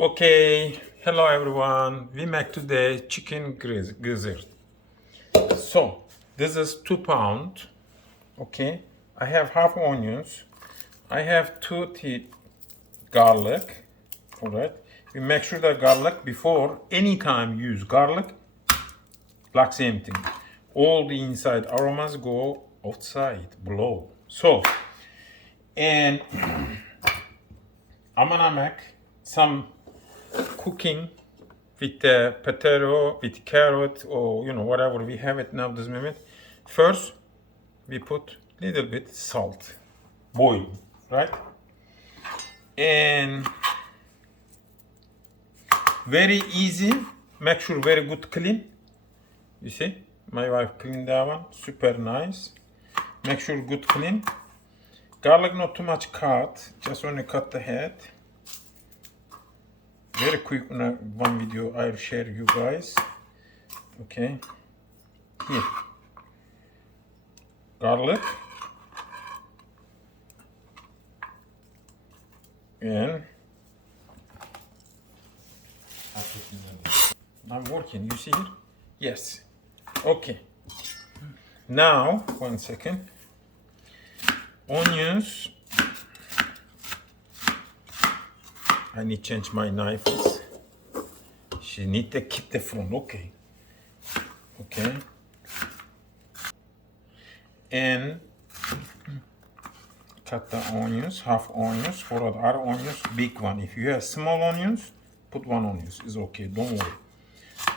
Okay, hello everyone. We make today chicken gizzard. So this is 2 pounds. Okay, I have half onions. I have 2 teeth garlic. All right. We make sure that garlic before anytime use garlic, like same thing. All the inside aromas go outside below. So and I'm gonna make some cooking with the potato, with carrot, or whatever we have it now this moment. First, we put little bit salt, boil, right? And very easy. Make sure very good clean. You see, my wife cleaned that one, super nice. Make sure good clean. Garlic not too much cut, just only cut the head. Very quick one video I'll share you guys. Okay, here, garlic, and I'm working, you see here? Yes. Okay. Now, 1 second. Onions. I need to change my knives. She need to keep the phone. Okay. Okay. And cut the onions, half onions, for the other onions, big one. If you have small onions, put 1 onions. It's okay, don't worry.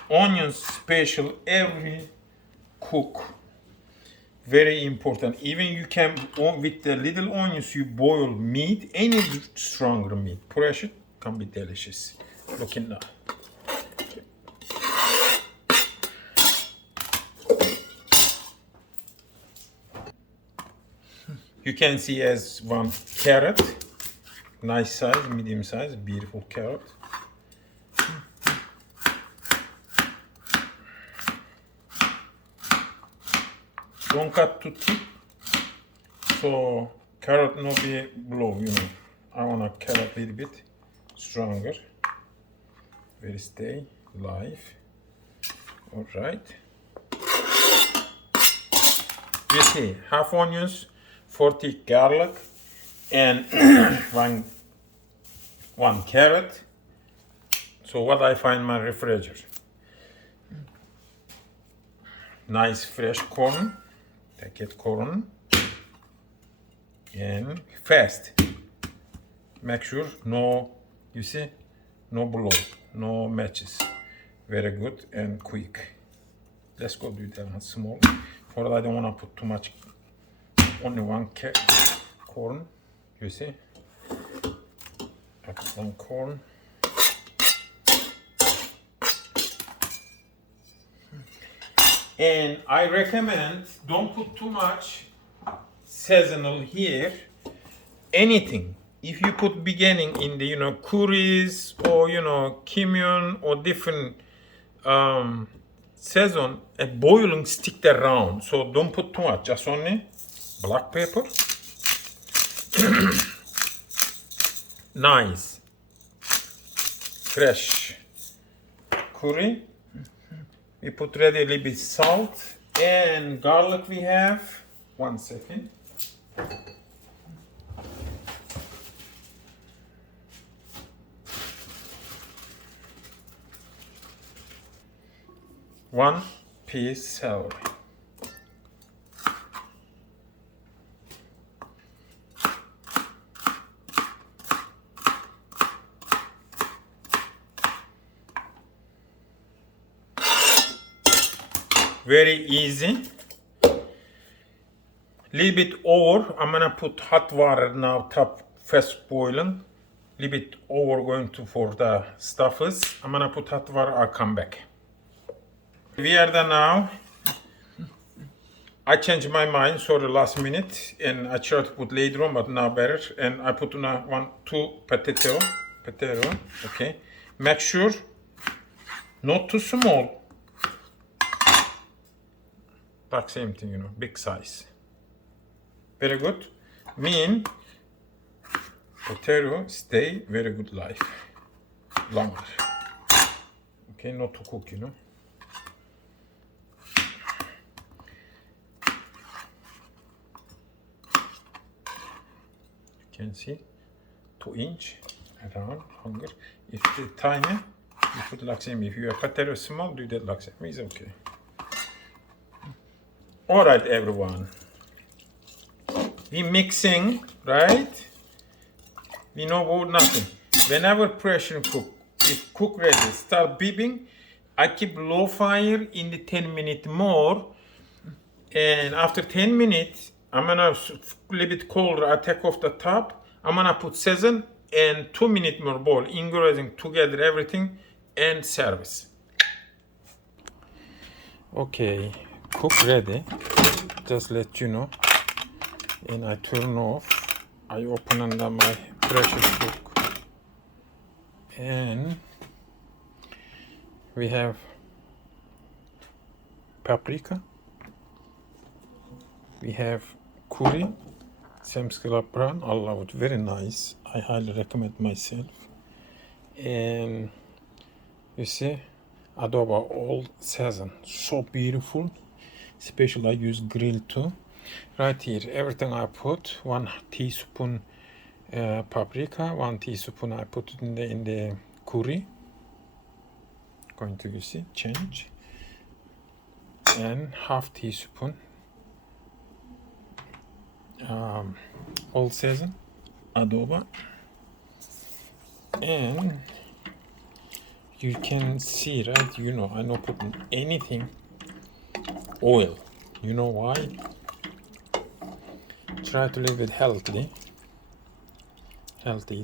Onions special every cook. Very important. Even you can, with the little onions, you boil meat, any stronger meat. Pressure can be delicious. Looking now. You can see as one carrot, nice size, medium size, beautiful carrot. Don't cut too thick, so carrot not be blow, I want a carrot a little bit stronger. Very stay live. All right. You see, half onions, 40 garlic, and one carrot. So what I find in my refrigerator? Nice fresh corn. Take it corn. And fast. Make sure no, you see, no blow, no matches. Very good and quick. Let's go do that one small. For that I don't want to put too much. Only one corn, you see. I put one corn. And I recommend don't put too much seasonal here. Anything. If you put beginning in the curries or cumin or different season, a boiling stick around. So don't put too much. Just only black pepper. Nice fresh curry. We put ready a little bit salt and garlic we have. 1 second. One piece celery. Very easy. Little bit over. I'm gonna put hot water now, top fast boiling. Little bit over going to for the stuffers. I'm gonna put hot water. I'll come back. We are done now. I changed my mind, sorry, last minute, and I tried to put later on, but now better. And I put on 2 potato. Okay. Make sure not too small. Like same thing, big size. Very good. Mean potato stay very good life. longer. Okay, not to cook, you know. You can see 2-inch around longer. If it's tiny, you put like same. If you are cut very small, do that like same. It's okay. All right, everyone. We mixing, right? We know about nothing. Whenever pressure cook, if cook ready, start beeping. I keep low fire in the 10 minutes more. And after 10 minutes, I'm gonna a little bit colder. I take off the top. I'm gonna put season and 2 minutes more boil, ingredients together, everything, and service. Okay, cook ready. Just let you know. And I turn off. I open under my pressure cook. And we have paprika. We have curry, same scallop brown. I love it, very nice. I highly recommend myself. And you see, adobo all season, so beautiful. Especially I use grill too. Right here, everything I put 1 teaspoon paprika, 1 teaspoon I put it in the curry. Going to you see change, and 1/2 teaspoon all season adobo, and you can see, right, you know, I not putting anything oil. You know why? Try to live it healthy,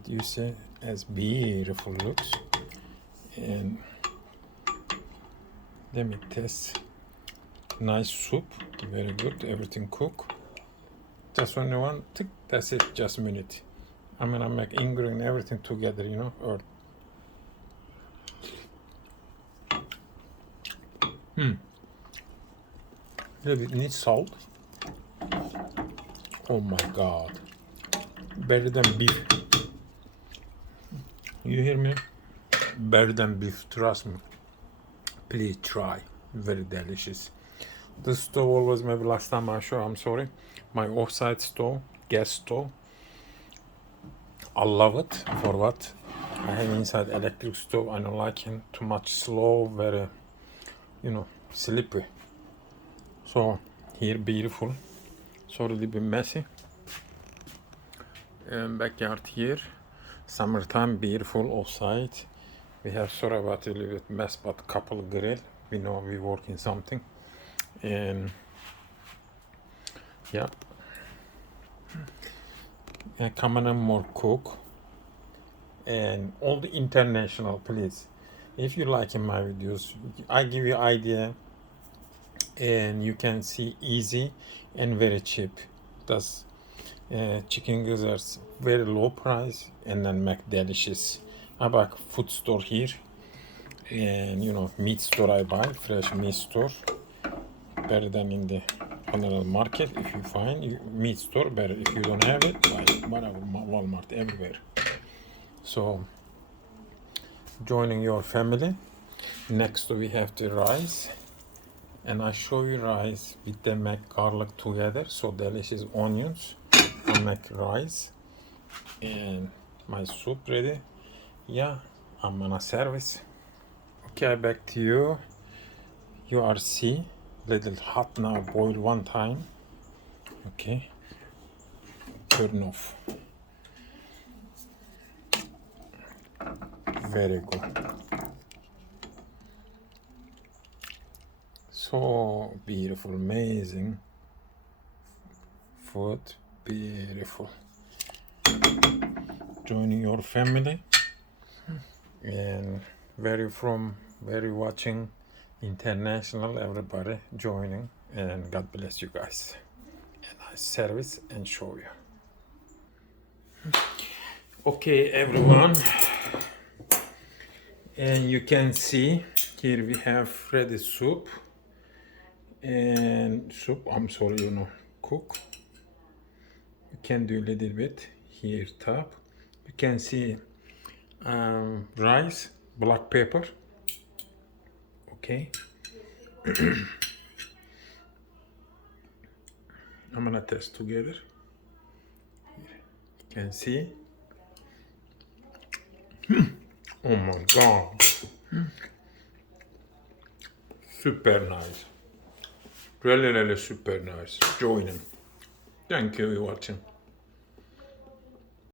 you see, as beautiful looks. And let me test. Nice soup, very good, everything cook. Just when you want, that's it, just a minute. I'm gonna make ingredient everything together, you know, or little bit need salt. Oh my god, better than beef. You hear me? Better than beef, trust me. Please try, very delicious. This stove always, maybe last time I show, I'm sorry, my offside stove, gas stove. I love it. For what? I have inside electric stove. I don't like it too much slow, very, you know, sleepy. So here beautiful, so a little bit messy. And backyard here, summertime, beautiful outside. We have sorry about a little bit mess, but couple grill. We know we work in something, and yeah. And come on, more cook, and all the international, please. If you like in my videos, I give you idea, and you can see easy and very cheap. That's chicken gizzards, very low price, and then make delicious. I buy food store here, and you know, meat store I buy, fresh meat store, better than in the general market. If you find meat store, better. If you don't have it, buy whatever, Walmart, everywhere. So joining your family. Next we have the rice, and I show you rice with the make garlic together, so delicious onions. I make rice and my soup ready. Yeah, I'm gonna service. Okay, back to you. You are see little hot now, boil one time. Okay, turn off. Very good. So beautiful, amazing food, beautiful. Joining your family, and very watching international, everybody joining, and God bless you guys. And I service and show you. Okay, everyone, and you can see here we have ready soup, and soup, I'm sorry, you know, cook. You can do a little bit here top. You can see rice, black pepper. Okay. I'm gonna test together. You can see. Oh my god. Super nice. Really, really super nice. Join them. Thank you for watching.